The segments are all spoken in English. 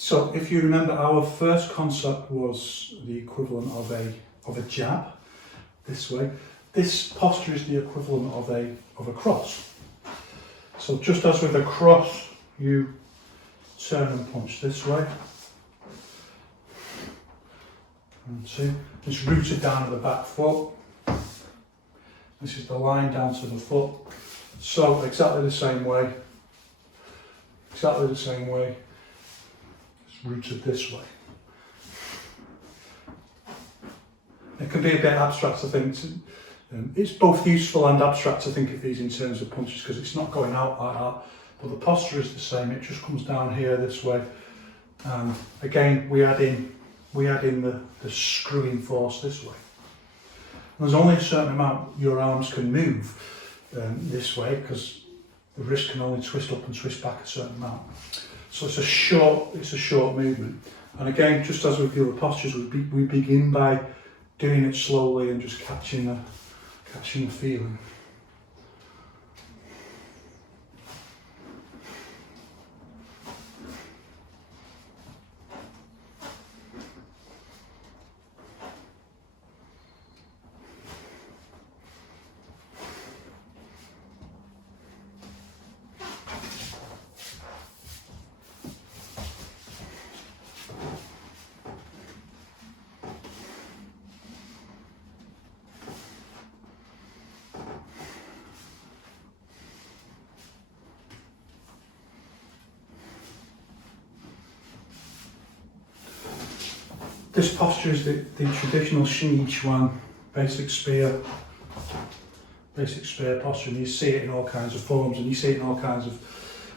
So if you remember, our first concept was the equivalent of a jab, this way. This posture is the equivalent of a cross. So just as with a cross, you turn and punch this way. And see, it's rooted down at the back foot. This is the line down to the foot. So exactly the same way. Exactly the same way. It's rooted this way. It can be a bit abstract, I think. It's both useful and abstract to think of these in terms of punches because it's not going out like that. But the posture is the same. It just comes down here this way. And again, we add in the screwing force this way. And there's only a certain amount your arms can move this way because the wrist can only twist up and twist back a certain amount. So it's a short movement. And again, just as with the other postures, we begin by doing it slowly and just catching the feeling. This posture is the traditional Yiquan basic spear posture, and you see it in all kinds of forms, and you see it in all kinds of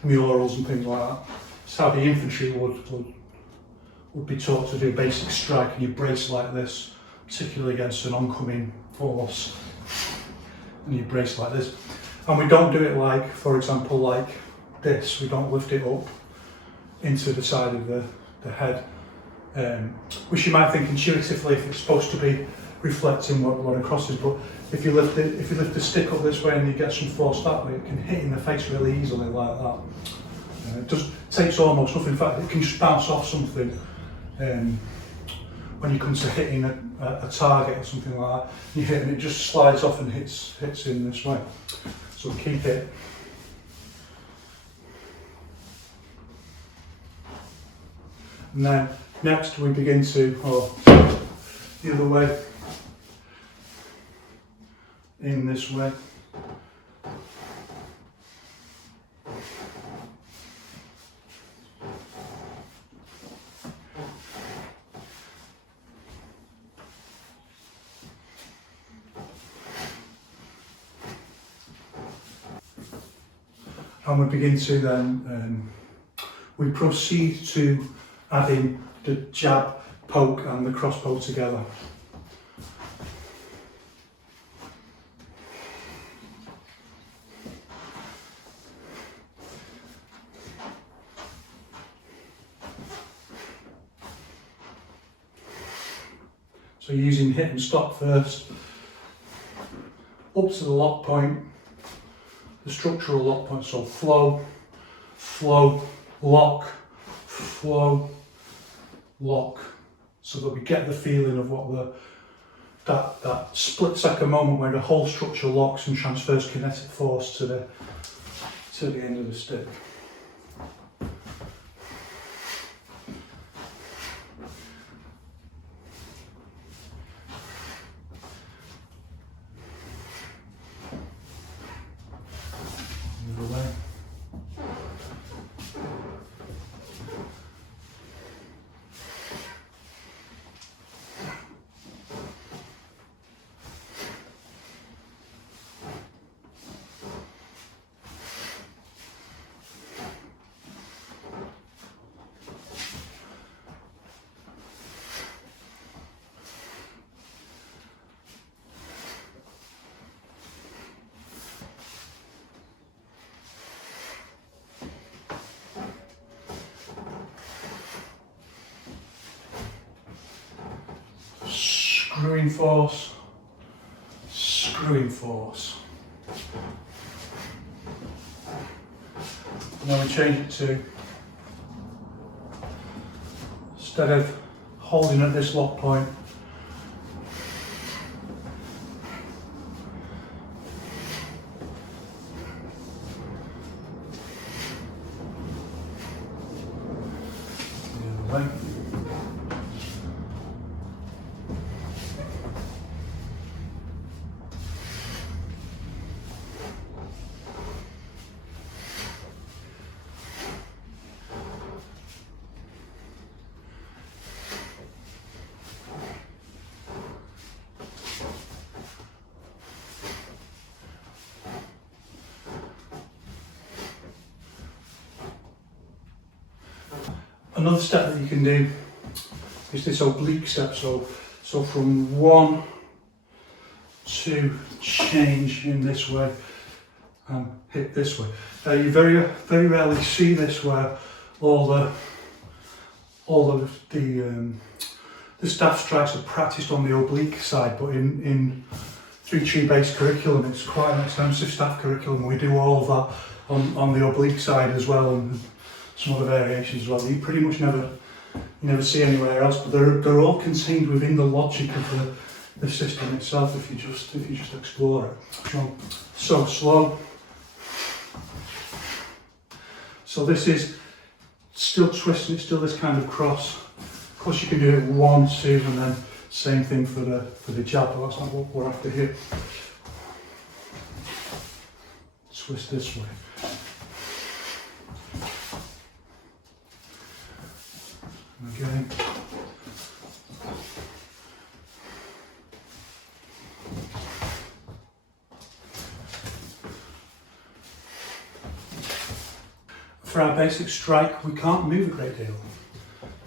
murals and things like that. It's how the infantry would be taught to do basic strike, and you brace like this, particularly against an oncoming force, and you brace like this. And we don't do it like, for example, like this. We don't lift it up into the side of the head. Which you might think intuitively if it's supposed to be reflecting what a cross is, but if you lift the stick up this way and you get some force that way, it can hit in the face really easily like that. It takes almost nothing. In fact, it can just bounce off something when you come to hitting a target or something like that. You hit and it just slides off and hits in this way. So keep it. And then next we begin to, the other way, in this way. And we begin to then, we proceed to add in the jab, poke and the crossbow together. So using hit and stop first, up to the lock point, the structural lock point, so flow, lock, flow, lock, so that we get the feeling of what that split second moment where the whole structure locks and transfers kinetic force to the end of the stick. The other way. Screwing force. And then we change it to instead of holding at this lock point. The other way. Another step that you can do is this oblique step. So from one to change in this way and hit this way. You very rarely see this where all of the staff strikes are practiced on the oblique side, but in 3 based curriculum it's quite an extensive staff curriculum. We do all of that on the oblique side as well, and some other variations as well. You pretty much never see anywhere else, but they're all contained within the logic of the system itself if you just explore it. So slow. So this is still twisting, it's still this kind of cross. Of course you can do it 1, 2, and then same thing for the jab, but that's not what we're after here. Twist this way. Again. For our basic strike, we can't move a great deal.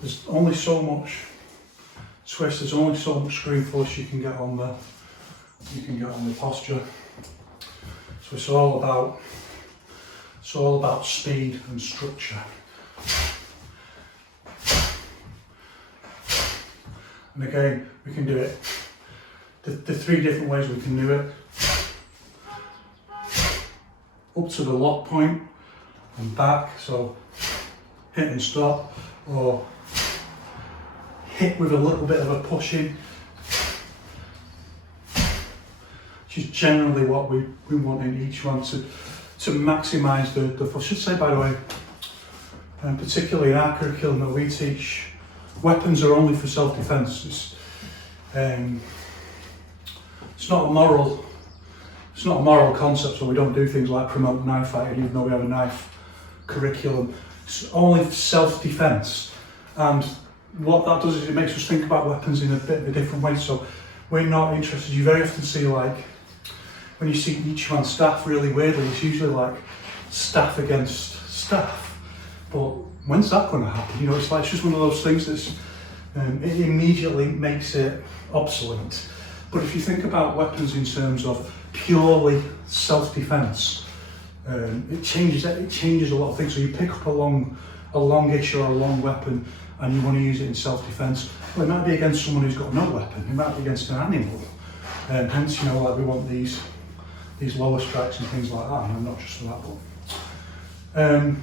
There's only so much twist, there's only so much screw force you can get on the posture. So it's all about speed and structure. And again, we can do it, the 3 different ways we can do it. Up to the lock point and back, so hit and stop, or hit with a little bit of a push in, which is generally what we want in each one to maximise the force. I should say, by the way, particularly in our curriculum that we teach, weapons are only for self-defence. It's not a moral concept, so we don't do things like promote knife fighting, even though we have a knife curriculum. It's only self-defence, and what that does is it makes us think about weapons in a bit of a different way. So we're not interested. You very often see, like, when you see Yiquan staff, really weirdly, it's usually like staff against staff. But when's that going to happen? You know, it's just one of those things that's it immediately makes it obsolete. But if you think about weapons in terms of purely self-defence, it changes a lot of things. So you pick up a longish or a long weapon and you want to use it in self-defence. Well, it might be against someone who's got no weapon. It might be against an animal. Hence, you know, like we want these lower strikes and things like that. And not just for that, but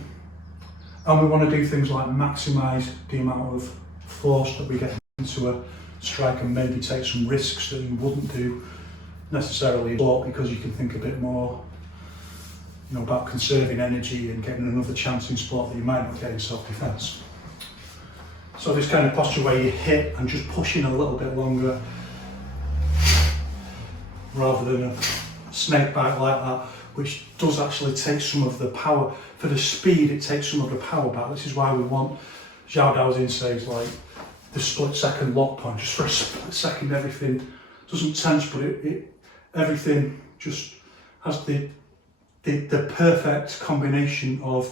and we want to do things like maximise the amount of force that we get into a strike and maybe take some risks that you wouldn't do necessarily in sport, because you can think a bit more, you know, about conserving energy and getting another chance in sport that you might not get in self-defence. So this kind of posture where you hit and just push in a little bit longer rather than a snake bite like that, which does actually take some of the power. For the speed, it takes some of the power back. This is why we want, Zhao Daoxin says, like, the split-second lock point. Just for a split second, everything doesn't tense, but everything just has the perfect combination of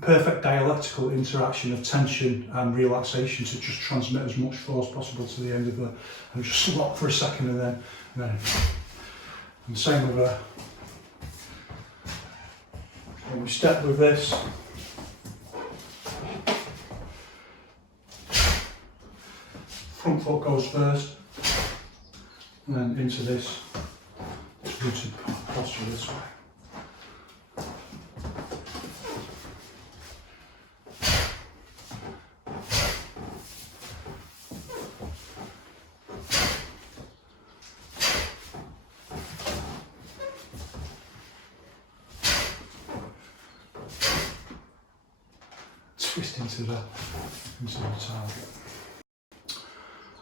perfect dialectical interaction of tension and relaxation to just transmit as much force possible to the end of and just lock for a second and then and same with when we step with this. Front foot goes first, and then into this rooted posture this way. twist into the target.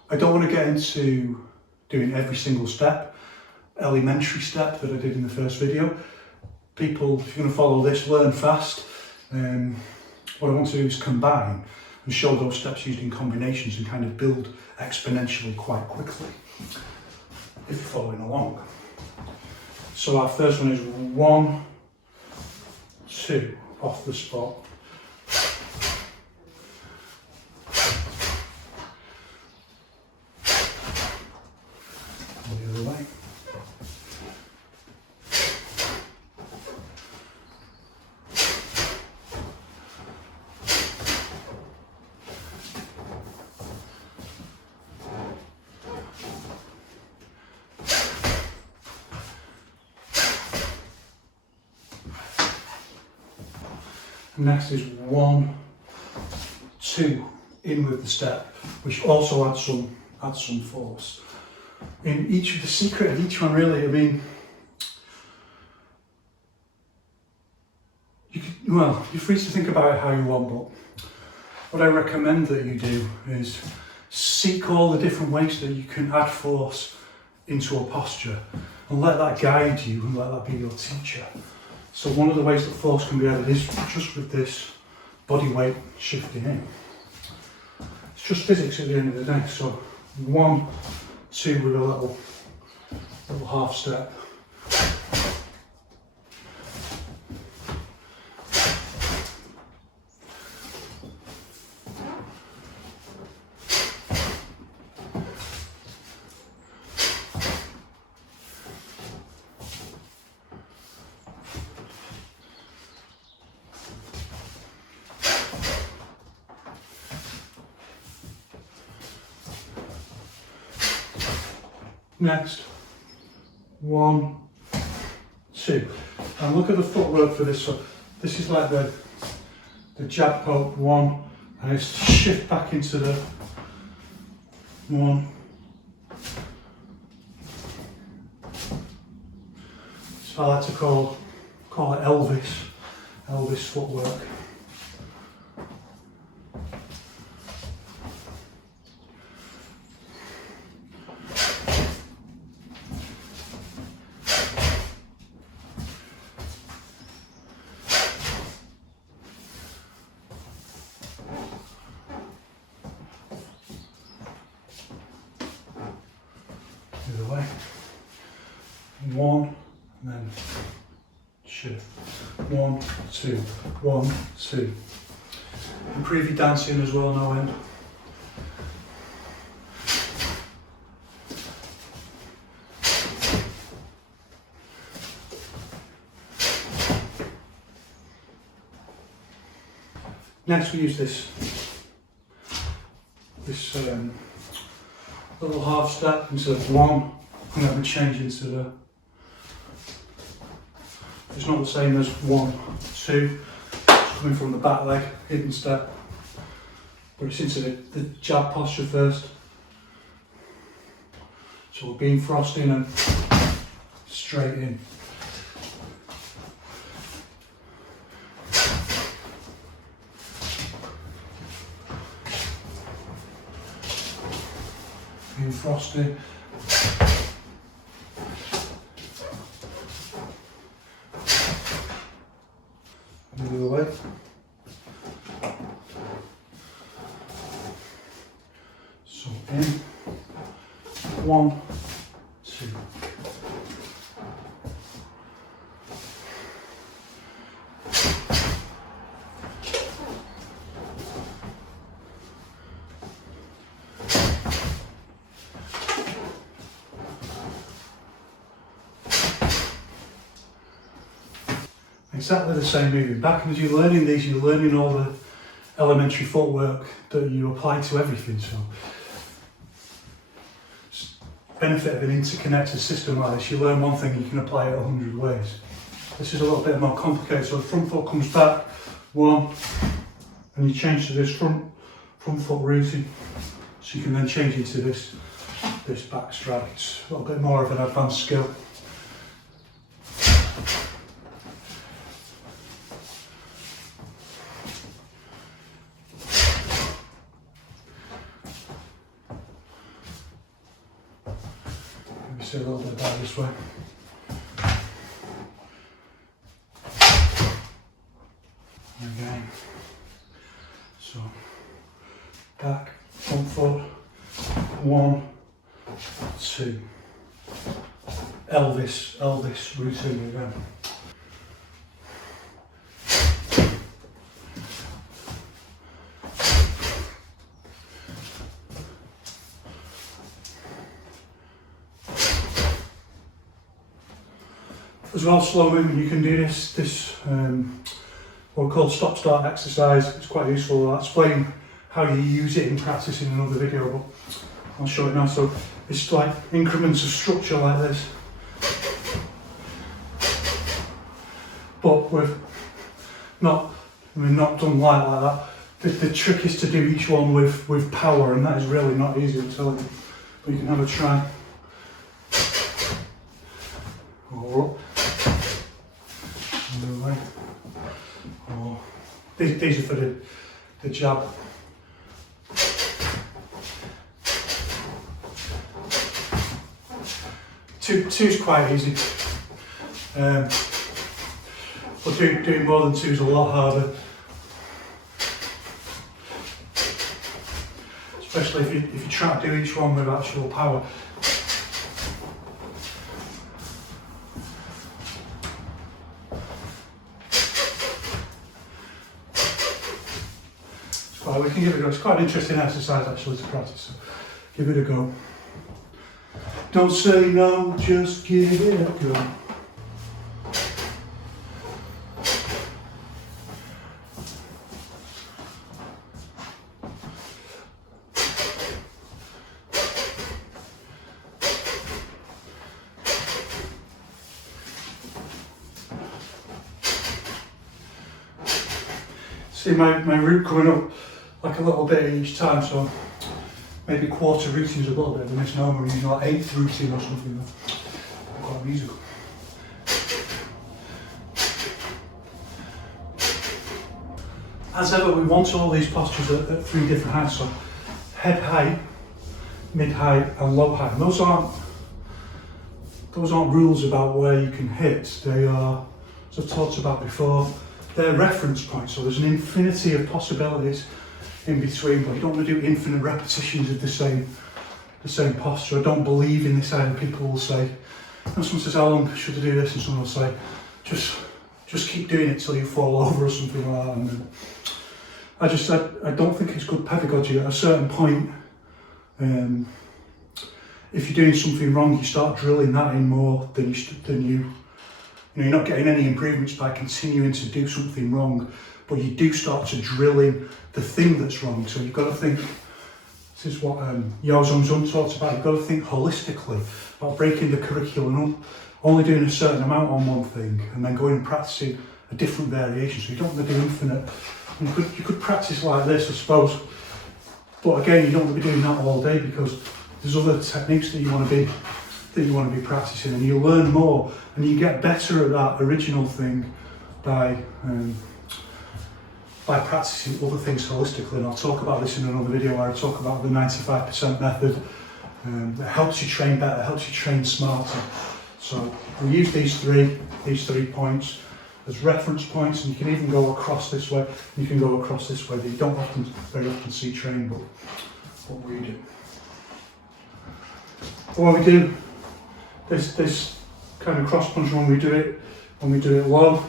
I don't want to get into doing every single step, elementary step that I did in the first video. People, if you're going to follow this, learn fast. What I want to do is combine and show those steps used in combinations and kind of build exponentially quite quickly, if you're following along. So our first one is 1, 2, off the spot. The other way. Next is 1, 2, in with the step, which also adds some force. In each of the secret of each one, really, I mean, you're free to think about it how you want, but what I recommend that you do is seek all the different ways that you can add force into a posture and let that guide you and let that be your teacher. So one of the ways that force can be added is just with this body weight shifting in. It's just physics at the end of the day. So 1, 2 with a little half step. Next, 1, 2. And look at the footwork for this one. This is like the jab poke 1, and it's shift back into the 1. So I like to call it Elvis footwork. The other way. 1, and then shift. 1, 2, 1, 2. Improve your dancing as well, no end. Next we use this little half step into 1, and then we change into the, it's not the same as 1, 2, it's coming from the back leg, hidden step, but it's into the jab posture first. So we're being frosting and straight in. Being frosted. The other way. So in 1, 2. Exactly the same moving back, and as you're learning these, you're learning all the elementary footwork that you apply to everything. So, benefit of an interconnected system like this, you learn one thing, you can apply it 100 ways. This is a little bit more complicated. So the front foot comes back, 1, and you change to this front foot routine. So you can then change into this back strike. It's a little bit more of an advanced skill. practice it a little bit better this way. Again. So, back, front foot, 1, 2. Elvis routine again. As well, slow movement, you can do this what we call stop-start exercise. It's quite useful. I'll explain how you use it in practice in another video, but I'll show it now. So it's like increments of structure like this, but we've not done like that. The trick is to do each one with power, and that is really not easy, I'm telling you. But you can have a try. Or up. Another way. Or these are for the jab. Two's quite easy. But doing more than 2 is a lot harder. Especially if you try to do each one with actual power. We can give it a go. It's quite an interesting exercise actually to practice, so give it a go. Don't say no, just give it a go. See my root coming up like a little bit each time, so maybe quarter routine is a little bit of a misnomer. I'm using like 8th routine or something. Quite musical. As ever, we want all these postures at 3 different heights. So head height, mid height, and low height. And those aren't rules about where you can hit. They are, as I've talked about before, they're reference points. So there's an infinity of possibilities in between, but you don't want to do infinite repetitions of the same posture. I don't believe in this idea. People will say, and someone says, how long should I do this? And someone will say, just keep doing it till you fall over or something like that. And I don't think it's good pedagogy. At a certain point, if you're doing something wrong, you start drilling that in more than you're not getting any improvements by continuing to do something wrong, but you do start to drill in the thing that's wrong. So you've got to think, this is what Yao Zhongzhun talks about, you've got to think holistically about breaking the curriculum up, only doing a certain amount on one thing, and then going and practicing a different variation. So you don't want to do infinite. You could practice like this, I suppose, but again, you don't want to be doing that all day because there's other techniques that you want to be practicing, and you learn more and you get better at that original thing by practicing other things holistically. And I'll talk about this in another video where I talk about the 95% method that helps you train better, helps you train smarter. So we use these three points as reference points, and you can even go across this way, you can go across this way that you don't very often see trained, but what we do. When we do this kind of cross punch, when we do it low,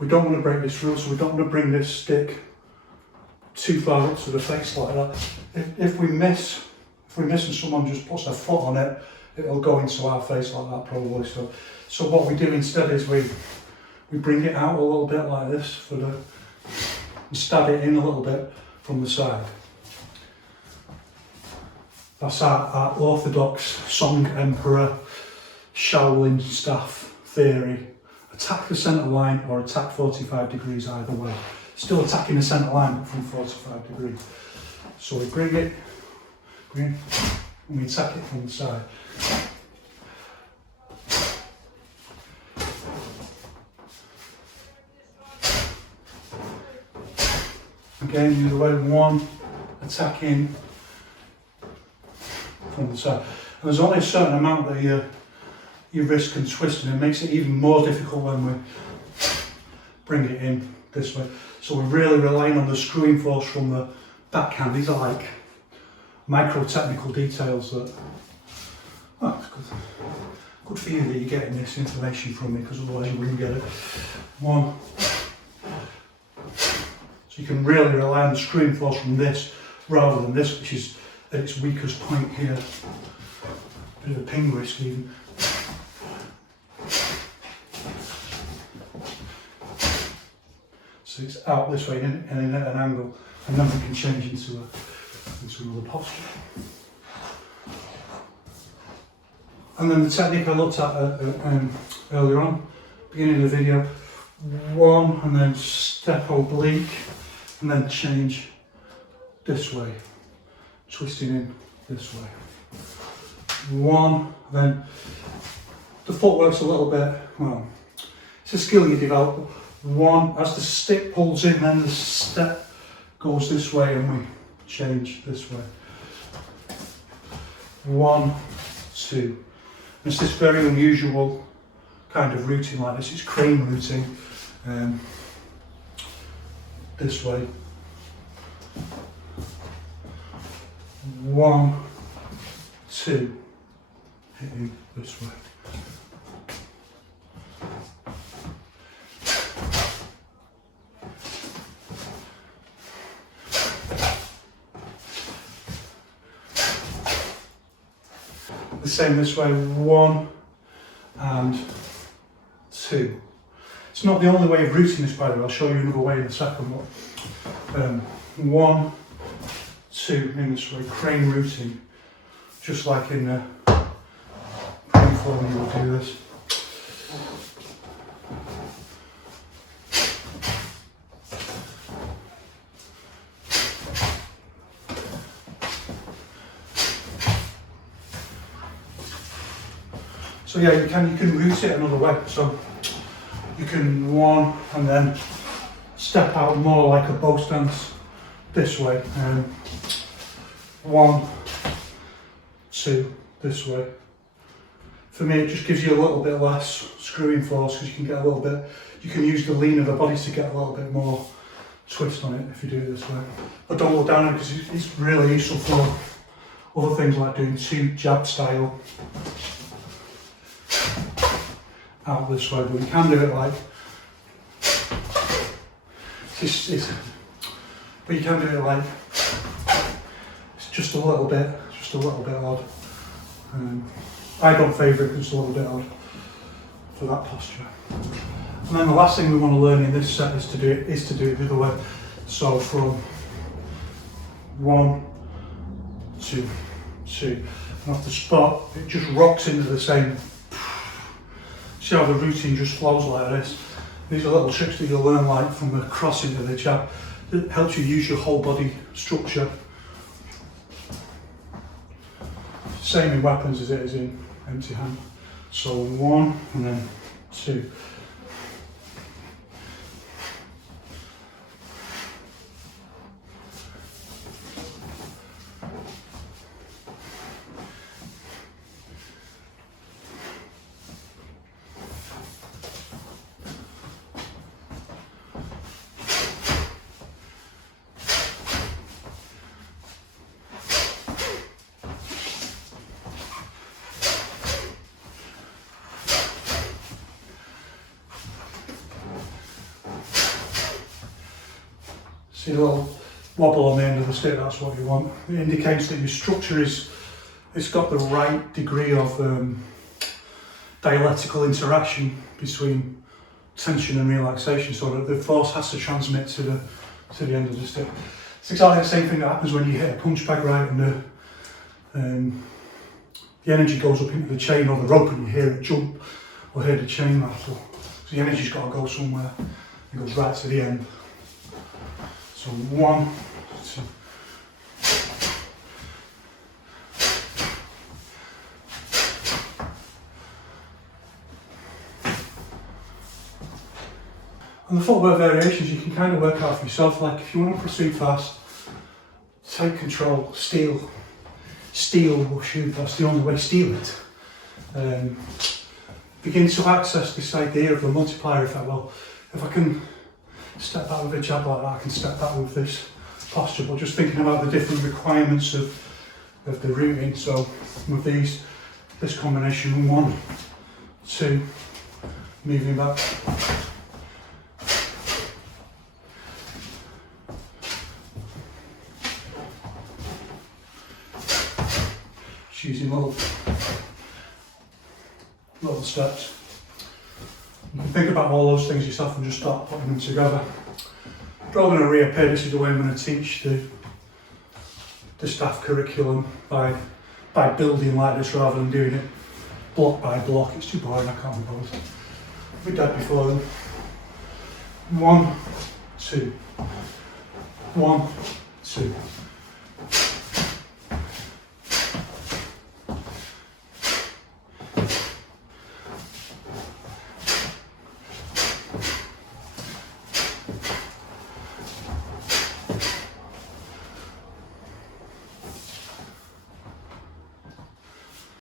we don't want to break this rule, so we don't want to bring this stick too far up to the face like that. If we miss and someone just puts their foot on it, it'll go into our face like that probably. So what we do instead is we bring it out a little bit like this and stab it in a little bit from the side. That's our orthodox Song Emperor Shaolin staff theory. Attack the centre line or attack 45 degrees either way. Still attacking the centre line but from 45 degrees. So we bring it and we attack it from the side. Again, the other way, one attacking from the side. there's only a certain amount that your wrist can twist, and it makes it even more difficult when we bring it in this way. So we're really relying on the screwing force from the backhand. These are like micro technical details that, oh, it's good for you that you're getting this information from me, because otherwise you wouldn't get it. One. So you can really rely on the screwing force from this rather than this, which is at its weakest point here. Bit of a ping risk even. So it's out this way and in at an angle, and then we can change into another posture. And then the technique I looked at earlier on, beginning of the video, one and then step oblique, and then change this way, twisting in this way. One, then the footwork's a little bit, well, it's a skill you develop. One, as the stick pulls in, then the step goes this way and we change this way. 1, 2. It's this very unusual kind of routine like this. It's crane routine. This way. 1, 2. Hitting this way. The same this way, 1 and 2. It's not the only way of routing this, by the way. I'll show you another way in a second. But 1, 2 in this way, crane routing, just like in the crane form you would do this. So yeah, you can route it another way. So you can 1 and then step out more like a bow stance this way, and 1, 2 this way. For me, it just gives you a little bit less screwing force, because you can get a little bit. You can use the lean of the body to get a little bit more twist on it if you do it this way. But don't look down on it, because it's really useful for other things like doing 2 jab style. Out this way, but we can do it like but you can do it like it's just a little bit odd. I don't favour it because it's a little bit odd for that posture. And then the last thing we want to learn in this set is to do it the other way. So from 1, 2, 2, and off the spot it just rocks into the same. See how the routine just flows like this? These are little tricks that you'll learn, like from the cross into the jab. It helps you use your whole body structure. Same in weapons as it is in empty hand. So 1 and then 2. See the little wobble on the end of the stick, that's what you want. It indicates that your structure it's got the right degree of dialectical interaction between tension and relaxation, so that the force has to transmit to the end of the stick. It's exactly the same thing that happens when you hit a punch bag, right, and the energy goes up into the chain or the rope and you hear it jump or hear the chain rattle. So the energy's got to go somewhere. It goes right to the end. So 1, 2. And the footwork variations you can kind of work out for yourself. Like if you want to proceed fast, take control, steal. steel, well shoot, that's the only way, steel it. Begin to access this idea of the multiplier effect. Well, if I can step back with a jab like that, I can step back with this posture, but just thinking about the different requirements of the routing. So with this combination, 1, 2, moving back. Just using little steps. You can think about all those things yourself and just start putting them together. They're all going to reappear. This is the way I'm going to teach the staff curriculum, by building like this rather than doing it block by block. It's too boring, I can't be bothered. We did that before then. 1, 2. 1, 2.